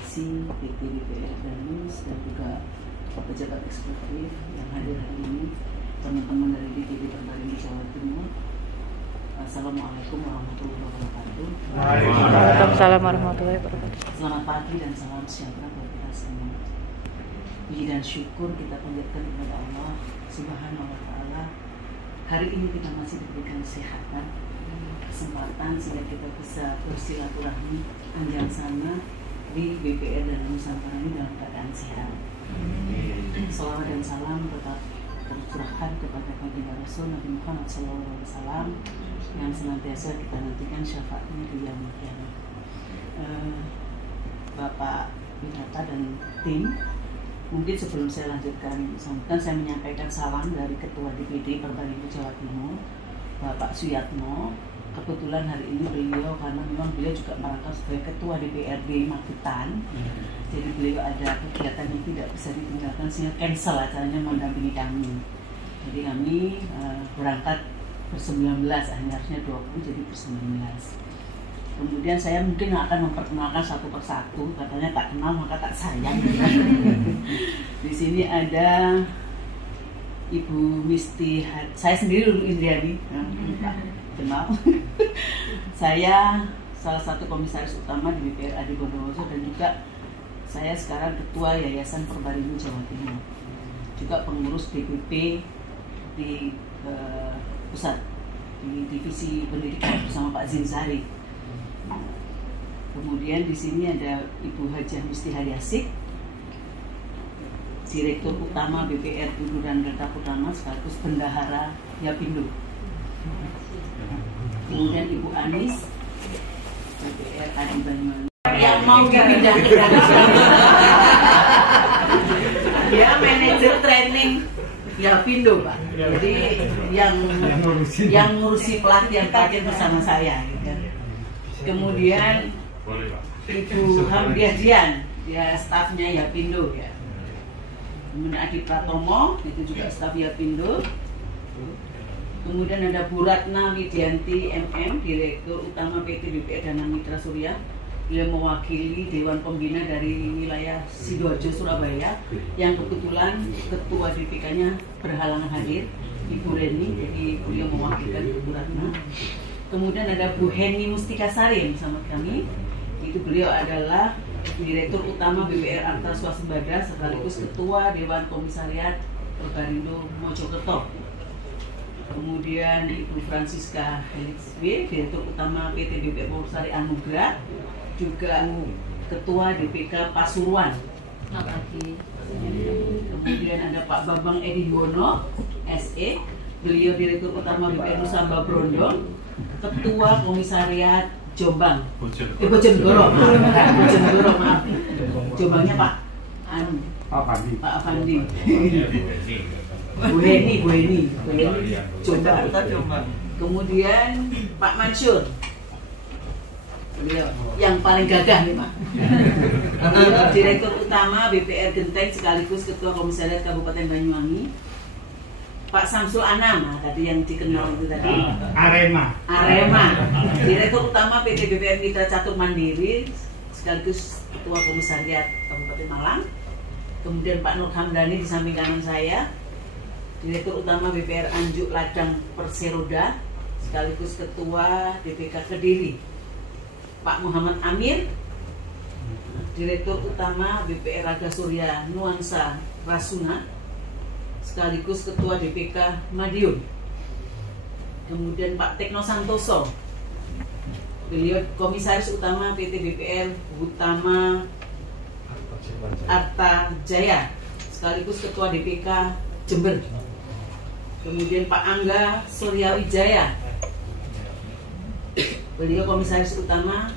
Direksi PT BPR Danus dan juga pejabat eksekutif yang hadir hari ini, teman-teman dari DPD Perbarini Jawa Timur. Assalamualaikum warahmatullahi wabarakatuh. Waalaikumsalam warahmatullahi wabarakatuh. Selamat pagi dan salam sejahtera buat kita semua. Puji dan syukur kita panjatkan kepada Allah Subhanahu wa Ta'ala. Hari ini kita masih diberikan kesehatan, kesempatan sehingga kita bisa bersilaturahmi panjang sana di BPR dan Nusantara ini dalam keadaan sehat. Salawat dan salam tetap tercurahkan kepada baginda Rasul Nabi Muhammad SAW yang senantiasa kita nantikan syafaatnya di yaumul qiyamah. Bapak Winata dan tim, mungkin sebelum saya lanjutkan sambutan, saya menyampaikan salam dari Ketua DPD Perbarini Jawa Timur, Bapak Suyatno. Kebetulan hari ini beliau, karena memang beliau juga merangkap sebagai Ketua DPRD Magetan, jadi beliau ada kegiatan yang tidak bisa ditinggalkan sehingga cancel acaranya mendampingi kami. Jadi kami berangkat ber-19, harusnya 20 jadi ber-19. Kemudian saya mungkin akan memperkenalkan satu persatu, katanya tak kenal maka tak sayang. Di sini ada Ibu Misti, saya sendiri dulu Indriani, kenal. Saya salah satu komisaris utama di BPR Adi Bondowoso dan juga saya sekarang Ketua Yayasan Perbarini Jawa Timur, juga pengurus DPP di pusat di divisi pendidikan bersama Pak Zinzari. Kemudian di sini ada Ibu Hajah Misti Haryasik, Direktur Utama BPR Hulu dan Delta Utama sekaligus Bendahara Yapindo. Kemudian Ibu Anis, BPR Adi Banyuwangi, yang mau dipindah ke dia manajer training Yapindo, Pak. Jadi yang ngurusi pelatihan bersama saya. Gitu. Kemudian Ibu Hamdiah Dian, dia stafnya Yapindo ya. Kemudian Adi Pratomo, itu juga staf Yapindo. Kemudian ada Bu Ratna Widianti MM, Direktur Utama PT BPR Dana Mitra Surya. Dia mewakili Dewan Pembina dari wilayah Sidoarjo, Surabaya, yang kebetulan Ketua DPK-nya berhalangan hadir, Ibu Reni, jadi beliau mewakilkan Bu Ratna. Kemudian ada Bu Heni Mustika Sari bersama kami, itu beliau adalah Direktur Utama BPR Arta Swasembada sekaligus Ketua Dewan Komisariat Perbarindo Mojokerto. Kemudian Ibu Francisca Helix B, Direktur Utama PT BPR Purwosari Anugrah, juga Ketua DPK Pasuruan. Kemudian ada Pak Bambang Edi Bono, SE, beliau Direktur Utama BPR Nusamba Brondong, Ketua Komisariat Jombang. Bojonegoro, maaf. Jombangnya Pak Afandi. Bu Heni, Jombang. Kemudian Pak Mansur, beliau yang paling gagah nih Pak. Beliau Direktur Utama BPR Genteng sekaligus Ketua Komisariat Kabupaten Banyuwangi. Pak Samsul Anam, tadi yang dikenal itu tadi. Arema. Direktur Utama PT BPR Mitra Catur Mandiri sekaligus Ketua Komisariat Kabupaten Malang. Kemudian Pak Nur Hamdani di samping kanan saya, Direktur Utama BPR Anjuk Ladang Perseroda sekaligus Ketua DPK Kediri. Pak Muhammad Amir, Direktur Utama BPR Raga Surya Nuansa Rasuna sekaligus Ketua DPK Madiun. Kemudian Pak Tekno Santoso, beliau Komisaris Utama PT BPR Utama Arta Jaya sekaligus Ketua DPK Jember. Kemudian Pak Angga Suryawijaya, beliau Komisaris Utama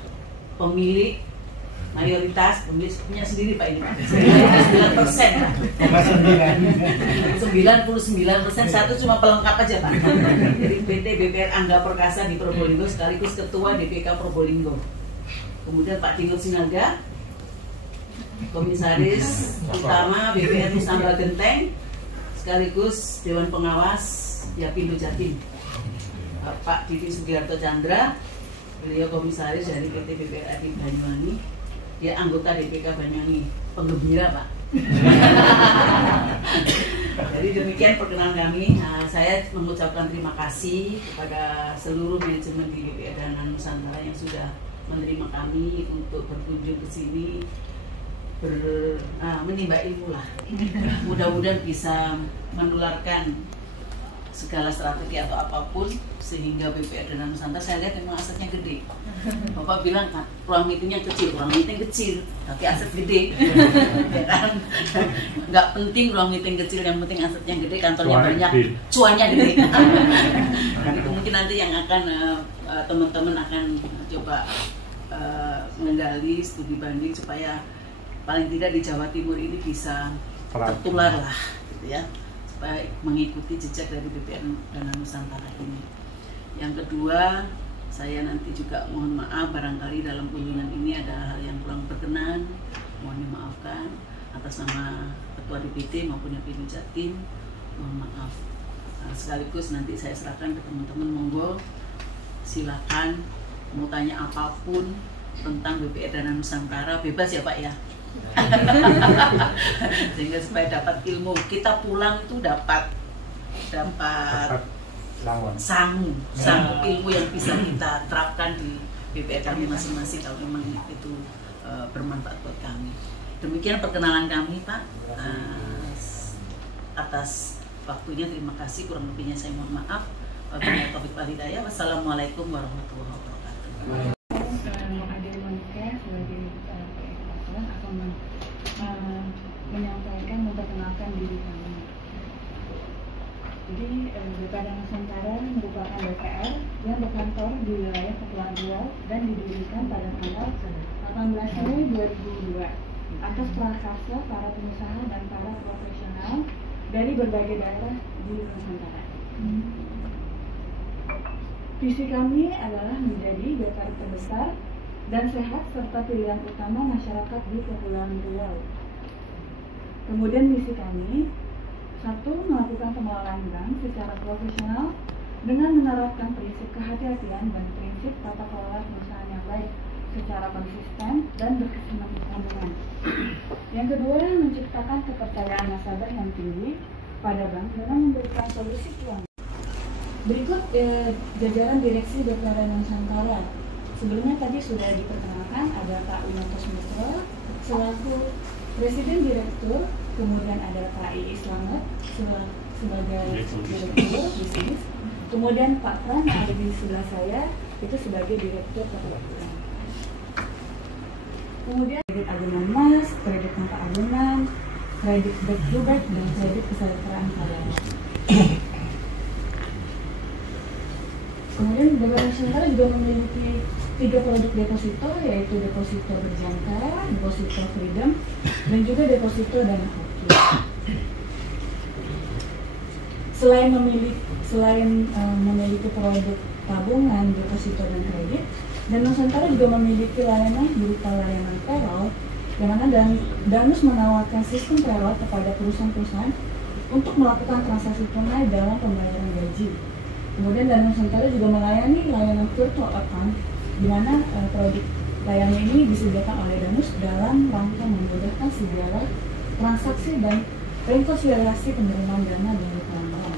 pemilik mayoritas, pemiliknya sendiri Pak ini Pak, 99%, satu cuma pelengkap aja Pak. Jadi PT BPR Angga Perkasa di Probolinggo sekaligus Ketua DPK Probolinggo. Kemudian Pak Dingot Sinaga, Komisaris Utama BPR Nusamba Genteng sekaligus Dewan Pengawas Yapindo Jatim. Pak Didi Sugiarto Chandra, beliau komisaris dari PT BPR Adi Banyuwangi. Dia anggota DPK Banyuwangi, penggembira Pak. Jadi demikian perkenalan kami. Saya mengucapkan terima kasih kepada seluruh manajemen di BPA Dana Nusantara yang sudah menerima kami untuk berkunjung ke sini, menimba ilmu lah. Mudah-mudahan bisa menularkan segala strategi atau apapun sehingga BPA Dana Nusantara, saya lihat memang asetnya gede. Bapak bilang kan ruang meetingnya kecil, ruang meeting kecil tapi aset gede. Ya kan? Nggak penting ruang meeting kecil, yang penting asetnya gede, kantornya banyak, cuannya gede. Itu mungkin nanti yang akan teman-teman akan coba menggali studi banding supaya paling tidak di Jawa Timur ini bisa tertular lah, gitu ya, supaya mengikuti jejak dari BPA Dana Nusantara ini. Yang kedua, saya nanti juga mohon maaf barangkali dalam kunjungan ini ada hal yang kurang berkenan, mohon dimaafkan atas nama Ketua DPD maupun DPD Jatim, mohon maaf. Sekaligus nanti saya serahkan ke teman-teman, monggo silakan mau tanya apapun tentang BPA Dana Nusantara, bebas ya Pak ya. Sehingga supaya dapat ilmu, kita pulang itu dapat sangu ilmu yang bisa kita terapkan di BPA kami masing-masing kalau memang itu bermanfaat buat kami. Demikian perkenalan kami Pak. Atas waktunya terima kasih, kurang lebihnya saya mohon maaf. Wabillahi taufiq wal hidayah. Wassalamualaikum warahmatullahi wabarakatuh. Menyampaikan, memperkenalkan diri kami. Jadi BPA Dana Nusantara merupakan BPR yang berkantor di wilayah Kepulauan Riau dan didirikan pada tanggal 18 Mei 2002 atas prakarsa para pengusaha dan para profesional dari berbagai daerah di Nusantara. Visi kami adalah menjadi BPR terbesar dan sehat serta pilihan utama masyarakat di Kepulauan Riau. Kemudian misi kami, 1. Melakukan pengelolaan bank secara profesional dengan menerapkan prinsip kehati-hatian dan prinsip tata kelola perusahaan yang baik secara konsisten dan berkesinambungan. Yang kedua, menciptakan kepercayaan nasabah yang tinggi pada bank dengan memberikan solusi keuangan. Berikut jajaran direksi BPA Dana Nusantara. Sebelumnya tadi sudah diperkenalkan, ada Pak Winoto Sumistro selaku Presiden Direktur, kemudian ada Pak Iis Slamet sebagai Direktur Bisnis, kemudian Pak Pran ada di sebelah saya itu sebagai Direktur Keperawatan. Kemudian kredit agunan mas, kredit tanpa agunan, kredit back to back, dan kredit kesejahteraan karyawan. Kemudian BPA Nusantara juga memiliki 3 produk deposito, yaitu deposito berjangka, deposito freedom, dan juga deposito dana hoki. Selain memiliki produk tabungan, deposito, dan kredit, dan Nusantara juga memiliki layanan berupa layanan payroll, yang mana Danus menawarkan sistem payroll kepada perusahaan-perusahaan untuk melakukan transaksi tunai dalam pembayaran gaji. Kemudian Dana Nusantara juga melayani layanan virtual account, di mana produk layanan ini disediakan oleh Danus dalam rangka memudahkan segala transaksi dan rekonsiliasi penerimaan dana dari pelanggan.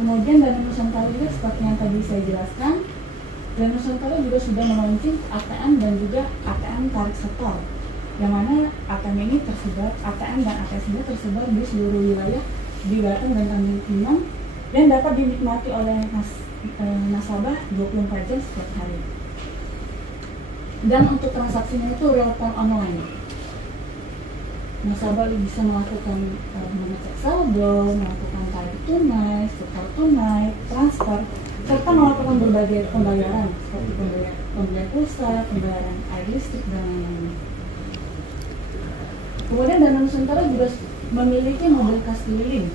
Kemudian Dana Nusantara juga seperti yang tadi saya jelaskan, Dana Nusantara juga sudah meluncurkan ATM dan juga ATM tarik setor, yang mana ATM ini tersebar, ATM dan ATS ini tersebar di seluruh wilayah di Batam dan Tanjung Pinang dan dapat dinikmati oleh nasabah 24 jam setiap hari. Dan untuk transaksinya itu real time online. Nasabah bisa melakukan mengecek saldo, melakukan tarik tunai, setor tunai, transfer, serta melakukan berbagai pembayaran seperti pembelian pulsa, pembayaran air listrik, dan lain-lain. Kemudian Dana Nusantara juga memiliki mobil kas keliling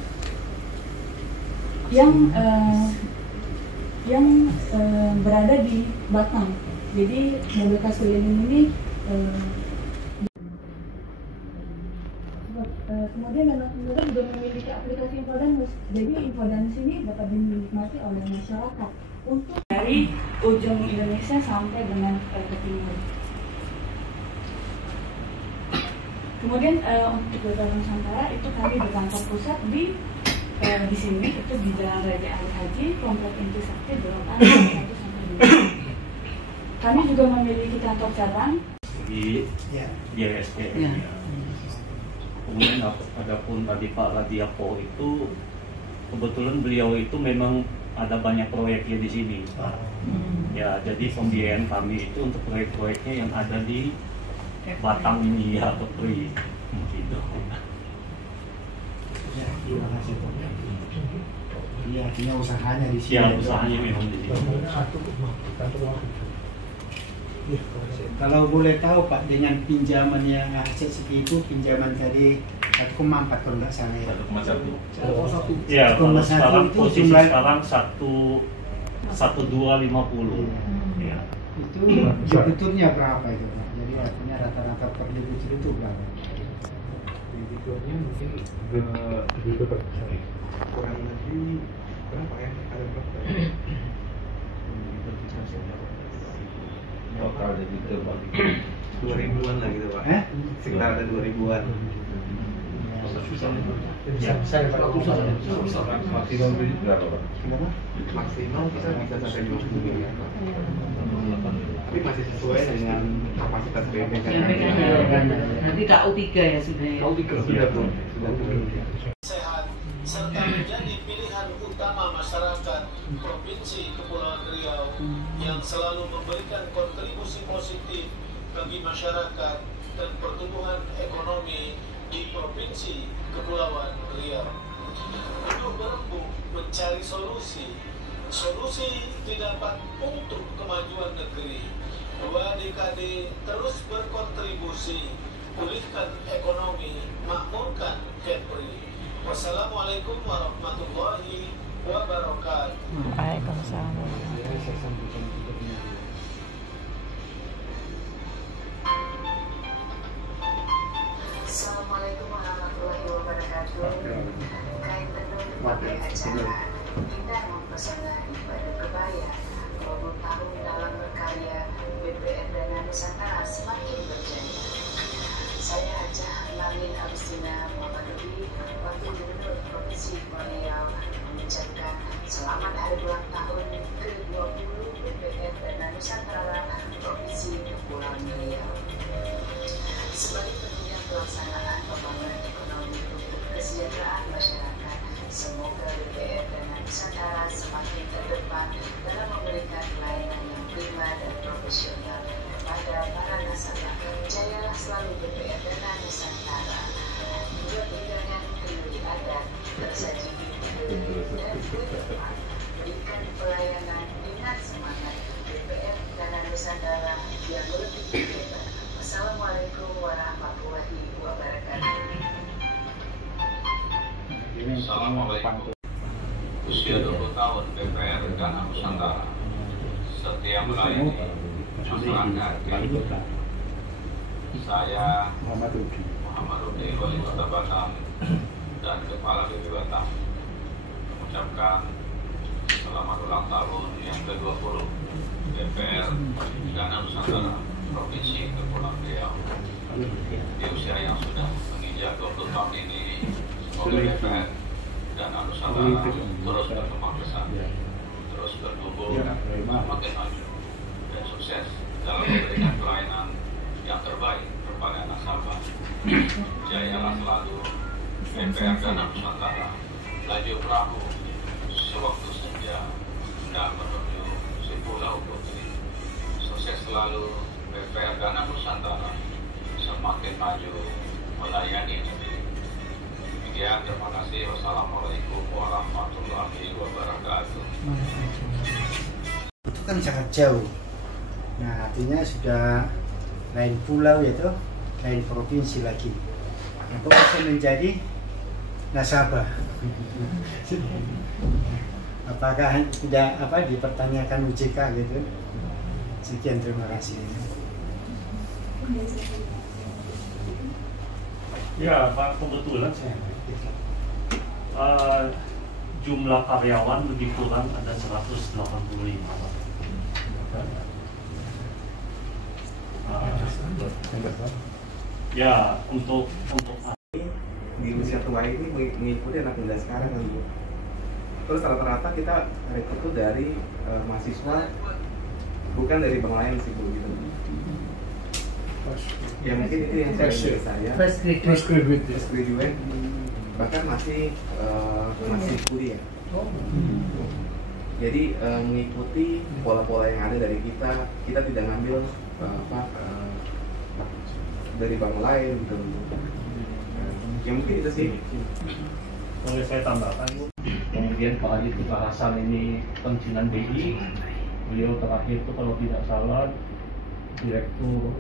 yang berada di Batam. Jadi mobil kas keliling ini kemudian Dana Nusantara juga memiliki aplikasi Infodanus. Jadi Infodanus ini dapat dinikmati oleh masyarakat untuk dari ujung Indonesia sampai dengan ke timur. Kemudian untuk Garuda Nusantara itu kami berkantor pusat di sini, itu di Jalan Raja Ali Haji, Komplek Inti Sakti, Blok A 1-2. Kami juga memiliki kantor cabang di JSP. Ya. Kemudian adapun tadi Pak Radiapo itu kebetulan beliau itu memang ada banyak proyeknya di sini. Ya, jadi pembiayaan kami itu untuk proyek-proyeknya yang ada di Batang ini ya, Kepri. Gitu. Ya, terima kasih Pak. Iya, artinya usahanya di sini. Ya, usahanya memang di sini. Kalau boleh tahu Pak, dengan pinjaman yang aset segitu, pinjaman tadi 1,4 kalau nggak salah ya. 1,1. Ya, kalau 1,1 sekarang itu posisi jumlah- sekarang 1,250. Ya. Itu debiturnya berapa itu Pak? Jadi artinya rata-rata per debitur itu berapa? Debiturnya mungkin kurang lebih berapa ya? Ada berapa ya? Total debitur Pak. 2000-an lah gitu Pak. Sekitar ada 2000-an. Maksimal kredit berapa Pak? Kenapa? Maksimal bisa sampai 20 miliar Pak. Tapi masih sesuai dengan kapasitas BMK kan. Nanti KU3 ya sudah ya. Sudah tuh. Sehat serta menjadi pilihan utama masyarakat Provinsi Kepulauan Riau yang selalu memberikan kontribusi positif bagi masyarakat dan pertumbuhan ekonomi di Provinsi Kepulauan Riau. Untuk berembuk mencari solusi didapat untuk kemajuan negeri. 2 dekade terus berkontribusi pulihkan ekonomi, makmurkan Kepri. Wassalamualaikum warahmatullahi wabarakatuh. Waalaikumsalam. Assalamualaikum warahmatullahi wabarakatuh. Kain tenun memakai acara indah mempesona ibadah kebaya. 20 tahun dalam berkarya, BPR Dana Nusantara semakin berjaya. Saya Hajah Lamin Agustina Muhammad Rubi, Wakil Gubernur Provinsi Riau, mengucapkan selamat hari ulang tahun ke-20 BPR Dana Nusantara Provinsi Kepulauan Riau. Sebagai penunjang pelaksanaan pembangunan ekonomi untuk kesejahteraan masyarakat, semoga BPR Dana Nusantara semakin terdepan dalam memberikan pelayanan yang prima dan profesional kepada para nasabah. Jayalah selalu BPR Dana Nusantara. Dua hidangan kenduri adat tersaji di Kediri dan Kudapan. Berikan pelayanan dengan semangat BPR Dana Nusantara yang lebih hebat. Assalamualaikum warahmatullahi wabarakatuh. Assalamualaikum. Usia 20 tahun BPR Dana Nusantara setia melayani masyarakat. Saya Muhammad Rudi, Wali Kota Batam dan Kepala BP Batam mengucapkan selamat ulang tahun yang ke-20 BPR Dana Nusantara Provinsi Kepulauan Riau. Di usia yang sudah menginjak 20 tahun ini, semoga BPR Dana Nusantara terus berkembang pesat, terus bertumbuh, semakin maju dan sukses dalam memberikan pelayanan yang terbaik kepada nasabah. Jayalah selalu BPR Dana Nusantara, laju perahu sewaktu senja hendak menuju si Pulau Putri. Sukses selalu BPR Dana Nusantara, semakin maju melayani negeri. Demikian, terima kasih. Wassalamualaikum warahmatullahi wabarakatuh. Itu kan sangat jauh. Nah, artinya sudah lain pulau ya toh, lain provinsi lagi. Apa bisa menjadi nasabah? Apakah tidak dipertanyakan UJK gitu? Sekian, terima kasih. Ya, Pak, kebetulan saya jumlah karyawan lebih kurang ada 185 Pak. Ya, untuk di usia tua ini mengikuti anak muda sekarang kan Bu. Terus rata-rata kita rekrut tuh dari mahasiswa bukan dari bank lain sih Bu gitu. Ya mungkin itu yang saya Fresh graduate bahkan masih kuliah. Jadi mengikuti pola-pola yang ada dari kita tidak ngambil dari bank lain gitu. Ya mungkin itu sih. Boleh saya tambahkan Bu. Kemudian Pak Adit Hasan ini pensiunan BI. Beliau terakhir itu kalau tidak salah Direktur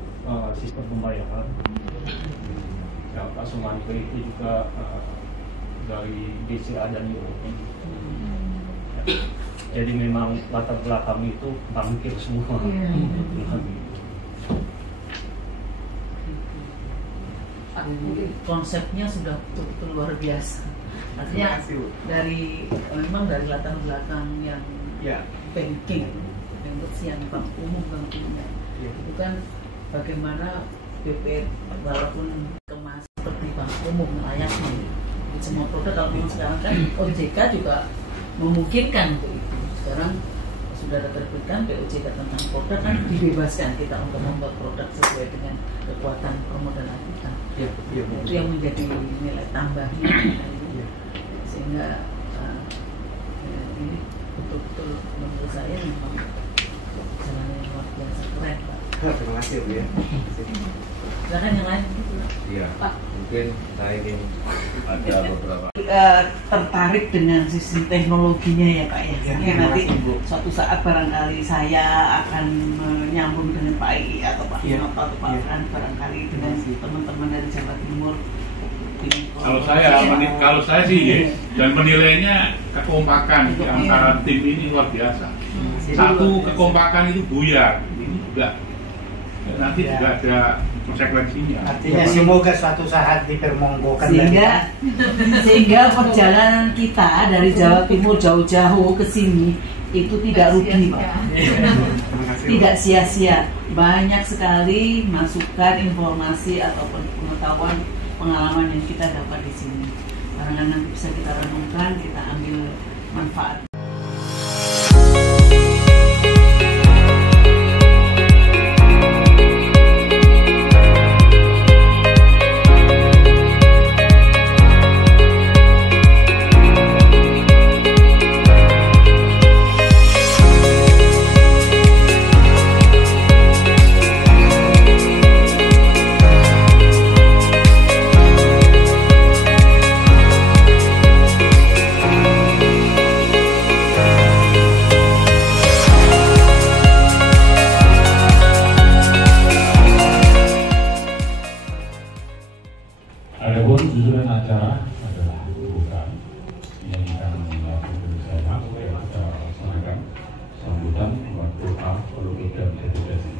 Sistem Pembayaran. Ya, Pak Sumanto itu juga dari BCA dan UOB. Ya. Jadi memang latar belakang itu bangkir semua. Konsepnya sudah betul-betul luar biasa. Artinya memang dari latar belakang yang banking, yang bank umum, itu kan bagaimana BPR walaupun kemas seperti bank umum layaknya semua produk. Kalau memang sekarang kan OJK juga memungkinkan untuk itu. Sekarang sudah diterbitkan POJK tentang produk, kan dibebaskan kita untuk membuat produk sesuai dengan kekuatan permodalan kita. Itu yang menjadi nilai tambahnya, sehingga ini betul-betul menurut saya memang jalan yang luar biasa keren, Pak. Terima kasih Bu ya. Silakan yang lain. Iya, Pak. Mungkin saya ingin ada beberapa. Tertarik dengan sistem teknologinya ya Pak ya. Ya nanti suatu saat barangkali saya akan menyambung dengan Pak Ii atau Pak Noto atau Pak Fran barangkali dengan teman-teman dari Jawa Timur. Kalau saya sih dan menilainya kekompakan di antara tim ini luar biasa. Satu kekompakan itu buyar, ini juga nanti juga ada konsekuensinya. Artinya semoga suatu saat dipermonggokan sehingga perjalanan kita dari Jawa Timur jauh-jauh ke sini itu tidak rugi Pak. Tidak sia-sia. Banyak sekali masukan, informasi ataupun pengetahuan, pengalaman yang kita dapat di sini. Karena nanti bisa kita renungkan, kita ambil manfaat. Adapun susunan acara adalah pembukaan yang akan dilakukan saya laksanakan sambutan doa politik dan edukasi.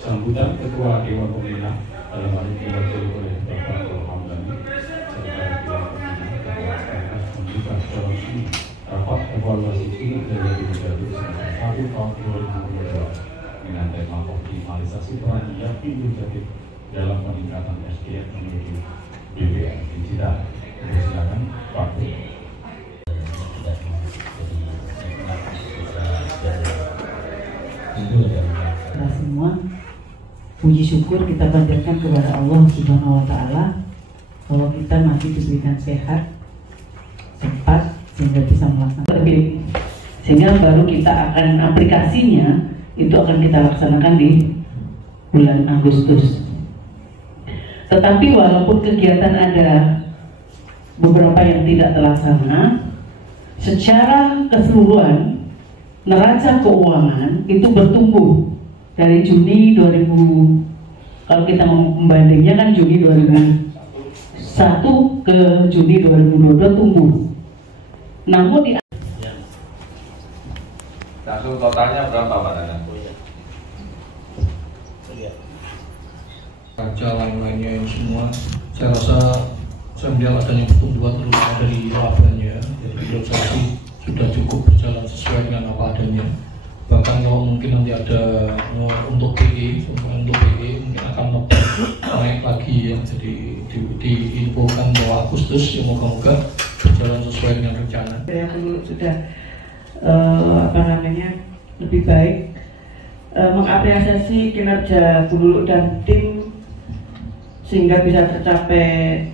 Sambutan Ketua Dewan Pembina dalam hal ini diwakili oleh Bapak Alhamdani serta Dewan Pembina dan akan membuka secara resmi rapat evaluasi kinerja di Menjadi semester 1 tahun 2022 dengan tema optimalisasi peran Yapin Inisiatif dalam peningkatan SDM menuju BPR digital. Silakan Pak. Kita semua puji syukur kita panjatkan kepada Allah Subhanahu wa Ta'ala bahwa kita masih diberikan sehat, sempat sehingga bisa melaksanakan, sehingga baru kita akan aplikasinya itu akan kita laksanakan di bulan Agustus. Tetapi walaupun kegiatan ada beberapa yang tidak terlaksana, secara keseluruhan neraca keuangan itu bertumbuh dari Juni 2000. Kalau kita membandingnya kan Juni 2001 ke Juni 2022 tumbuh. Namun di langsung totalnya berapa Pak Nana? Raja lain-lainnya yang semua, saya rasa saya melihat adanya pertumbuhan terutama dari labanya. Jadi menurut saya sudah cukup berjalan sesuai dengan apa adanya. bahkan kalau mungkin nanti ada untuk PI mungkin akan naik lagi ya. Jadi diinfokan bahwa Agustus ya moga-moga berjalan sesuai dengan rencana. Yang dulu sudah lebih baik, mengapresiasi kinerja Bu Lulu dan tim sehingga bisa tercapai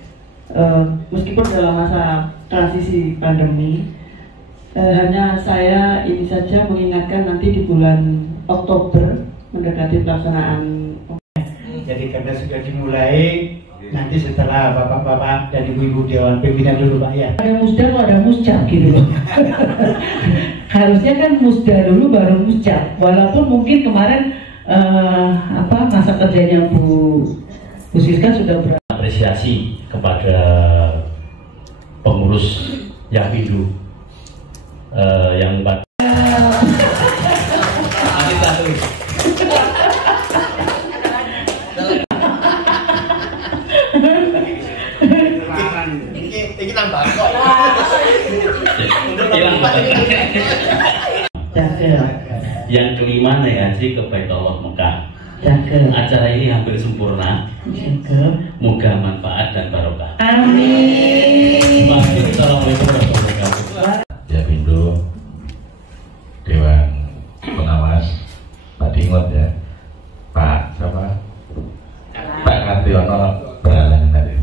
meskipun dalam masa transisi pandemi. Hanya saya ini saja mengingatkan nanti di bulan Oktober mendekati pelaksanaan. Jadi karena sudah dimulai, nanti setelah bapak-bapak dan ibu-ibu Dewan Pembina dulu Pak ya. Ada musda kok ada muscak gitu loh. Harusnya kan musda dulu baru muscak. Walaupun mungkin kemarin masa kerjanya Bu Siska sudah apresiasi kepada pengurus Yapindo yang yang kelima naik haji ke Baitullah Mekah. Acara ini hampir sempurna. Moga manfaat dan barokah. Amin. Assalamualaikum warahmatullahi wabarakatuh. Yapindo, Dewan Pengawas, Pak Dingot ya, Pak siapa? Pak Kartiono berhalangan hadir.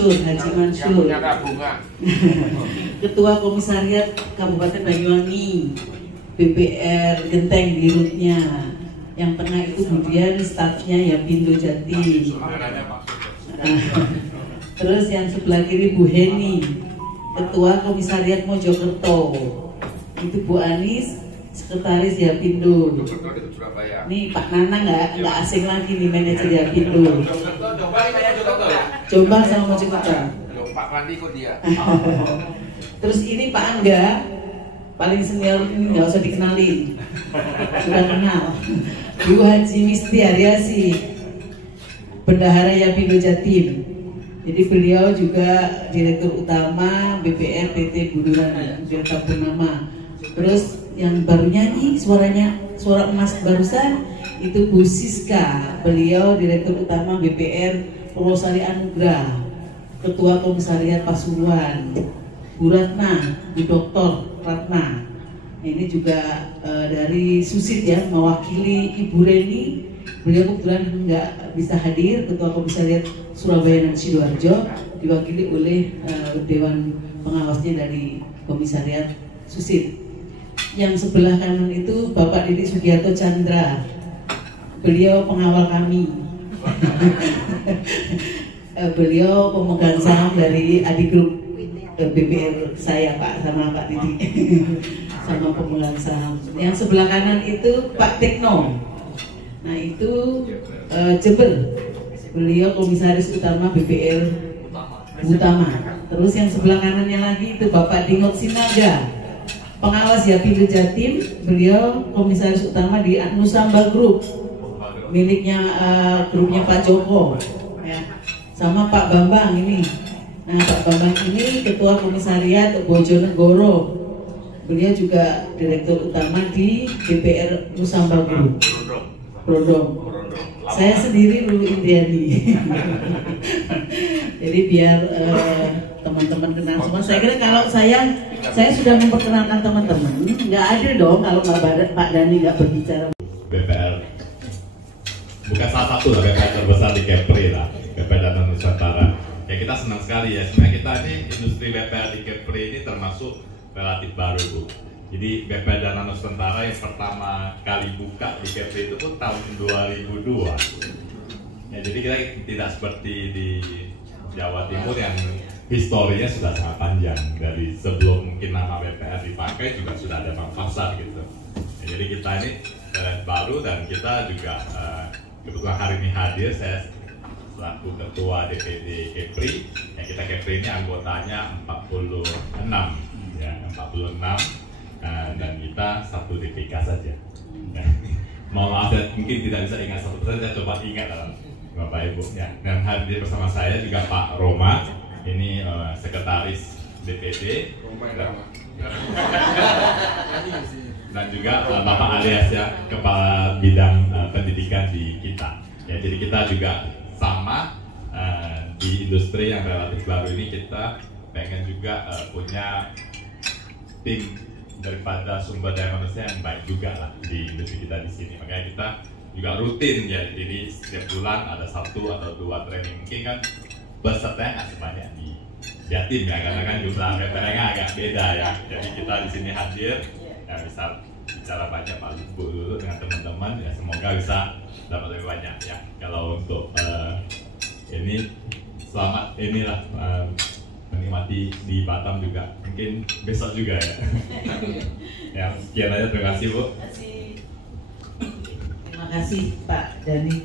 Haji Mansur, Ketua Komisariat Kabupaten Banyuwangi, BPR Genteng dirutnya, yang tengah itu kemudian stafnya Yapindo Jatim. Terus yang sebelah kiri Bu Heni, Ketua Komisariat Mojokerto, itu Bu Anis, Sekretaris Yapindo. Nih Pak Nana nggak asing lagi nih manajer Yapindo. Jombang sama Mojokerto. Pak Pandi kok dia. Terus ini Pak Angga, paling senior ini nggak usah dikenalin, sudah kenal. Bu Haji Misti Haryasi, Bendahara Yapindo Jatim. Jadi beliau juga Direktur Utama BPR PT Buduran Delta Purnama. Terus yang baru nyanyi suara emas barusan itu Bu Siska, beliau Direktur Utama BPR Purwosari Anugrah, Ketua Komisariat Pasuruan. Bu Ratna, Bu Dr. Ratna, ini juga dari Susit ya, mewakili Ibu Reni. Beliau kebetulan nggak bisa hadir, Ketua Komisariat Surabaya dan Sidoarjo, diwakili oleh Dewan Pengawasnya dari Komisariat Susit. Yang sebelah kanan itu Bapak Didik Sugiarto Chandra, beliau pengawal kami. Beliau pemegang saham dari Adi Group BPR saya Pak, sama Pak Didik sama pemegang saham. Yang sebelah kanan itu Pak Tekno. Nah itu Jebel, beliau Komisaris Utama BPR Utama. Terus yang sebelah kanannya lagi itu Bapak Dingot Sinaga, pengawas Yapindo Jatim, beliau Komisaris Utama di Nusamba Group. miliknya grupnya Pak Joko, ya, sama Pak Bambang ini. Nah, Pak Bambang ini Ketua Komisariat Bojonegoro. Beliau juga Direktur Utama di DPR Nusambaguru. Brodong. Saya sendiri Lulu Indriani. Jadi biar teman-teman kenal semua. Saya kira kalau saya sudah memperkenalkan teman-teman, nggak ada dong kalau Pak Dhani nggak berbicara. BPR bukan salah satu lah BPR terbesar di Kepri lah, BPR Dana Nusantara. Ya kita senang sekali ya. Sebenarnya kita ini industri BPR di Kepri ini termasuk relatif baru, Bu. Jadi BPR Dana Nusantara yang pertama kali buka di Kepri itu pun tahun 2002. Ya, jadi kita tidak seperti di Jawa Timur yang historinya sudah sangat panjang. Dari sebelum mungkin nama BPR dipakai juga sudah ada bank pasar gitu. Ya, jadi kita ini relatif baru dan kita juga kebetulan hari ini hadir, saya selaku Ketua DPD Kepri. Ya, kita Kepri ini anggotanya 46 ya, 46. Dan kita satu DPK saja. Mohon maaf, saya mungkin tidak bisa ingat satu persen, saya coba ingat Bapak Ibu. Ya. Dan hadir bersama saya juga Pak Roma, ini sekretaris DPD. Dan juga Bapak Alias ya, Kepala Bidang Pendidikan di kita. Ya, jadi kita juga sama di industri yang relatif baru ini, kita pengen juga punya tim daripada sumber daya manusia yang baik juga lah di industri kita di sini. Makanya kita juga rutin ya, jadi setiap bulan ada 1 atau 2 training. Mungkin kan pesertanya nggak sebanyak di Jatim ya, karena kan jumlah BPR-nya agak beda ya. Jadi kita di sini hadir ya, bisa bicara banyak Pak Bu dengan teman-teman ya, semoga bisa dapat lebih banyak ya. Kalau untuk ini selamat inilah menikmati di Batam juga, mungkin besok juga ya. Ya, sekian aja, terima kasih Bu. Terima kasih Pak Dhani.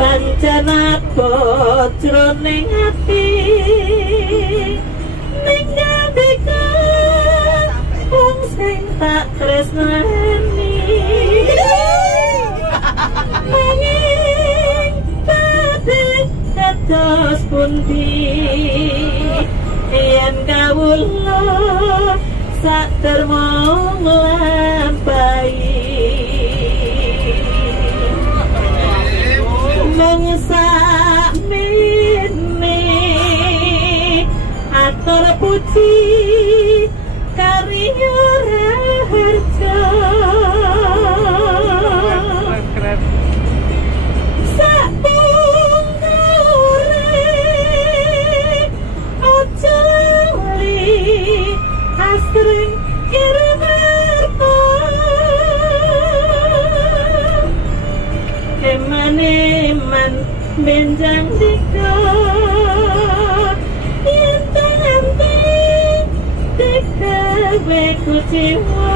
Pancana bojroning ati ning ngendika wong sing tak tresnani nanging badhe kados pundi yen kawula sak derma nglampahi mangsa mene atur puji karya raharja sapungkure aja lali asring kirim harta eman benjang dika yen tanti dika beku jiwa